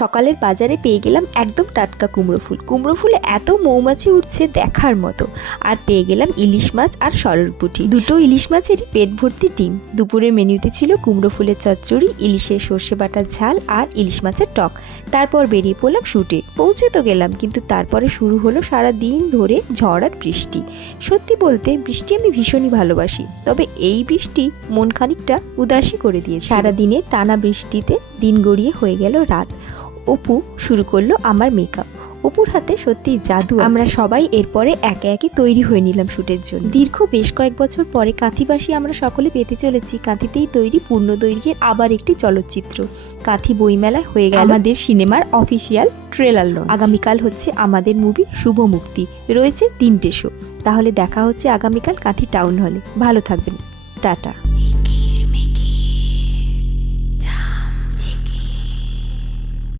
সকালের বাজারে পেয়ে গেলাম একদম টাটকা কুমড়ো ফুল। কুমড়ো ফুলে এত মৌমাছি উঠছে দেখার মতো। আর পেয়ে গেলাম ইলিশ মাছ আর সরলপুঁটি, দুটো ইলিশ মাছেরই পেট ভর্তি ডিম। দুপুরের মেনুতে ছিল কুমড়ো ফুলের চচ্চড়ি, ইলিশের সর্ষে বাটার ঝাল আর ইলিশ মাছের টক। তারপর বেরিয়ে পড়লাম শুটে। পৌঁছে তো গেলাম, কিন্তু তারপরে শুরু হলো সারা দিন ধরে ঝড় আর বৃষ্টি। সত্যি বলতে বৃষ্টি আমি ভীষণই ভালোবাসি, তবে এই বৃষ্টি মন খানিকটা উদাসী করে দিয়েছে। সারাদিনে টানা বৃষ্টিতে দিন গড়িয়ে হয়ে গেল রাত। অপু শুরু করলো আমার মেকআপ। অপুর হাতে সত্যি জাদু। আমরা সবাই এরপরে একে একে তৈরি হয়ে নিলাম শুটের জন্য। দীর্ঘ বেশ কয়েক বছর পরে কাঁথিবাসী আমরা সকলে পেতে চলেছি কাঁথিতেই তৈরি পূর্ণ দৈর্ঘ্যের আবার একটি চলচ্চিত্র। কাঁথি বইমেলায় হয়ে গেল আমাদের সিনেমার অফিসিয়াল ট্রেলার লঞ্চ। আগামীকাল হচ্ছে আমাদের মুভি শুভ মুক্তি, রয়েছে 3টে শো। তাহলে দেখা হচ্ছে আগামীকাল কাঁথি টাউন হলে। ভালো থাকবেন, টাটা।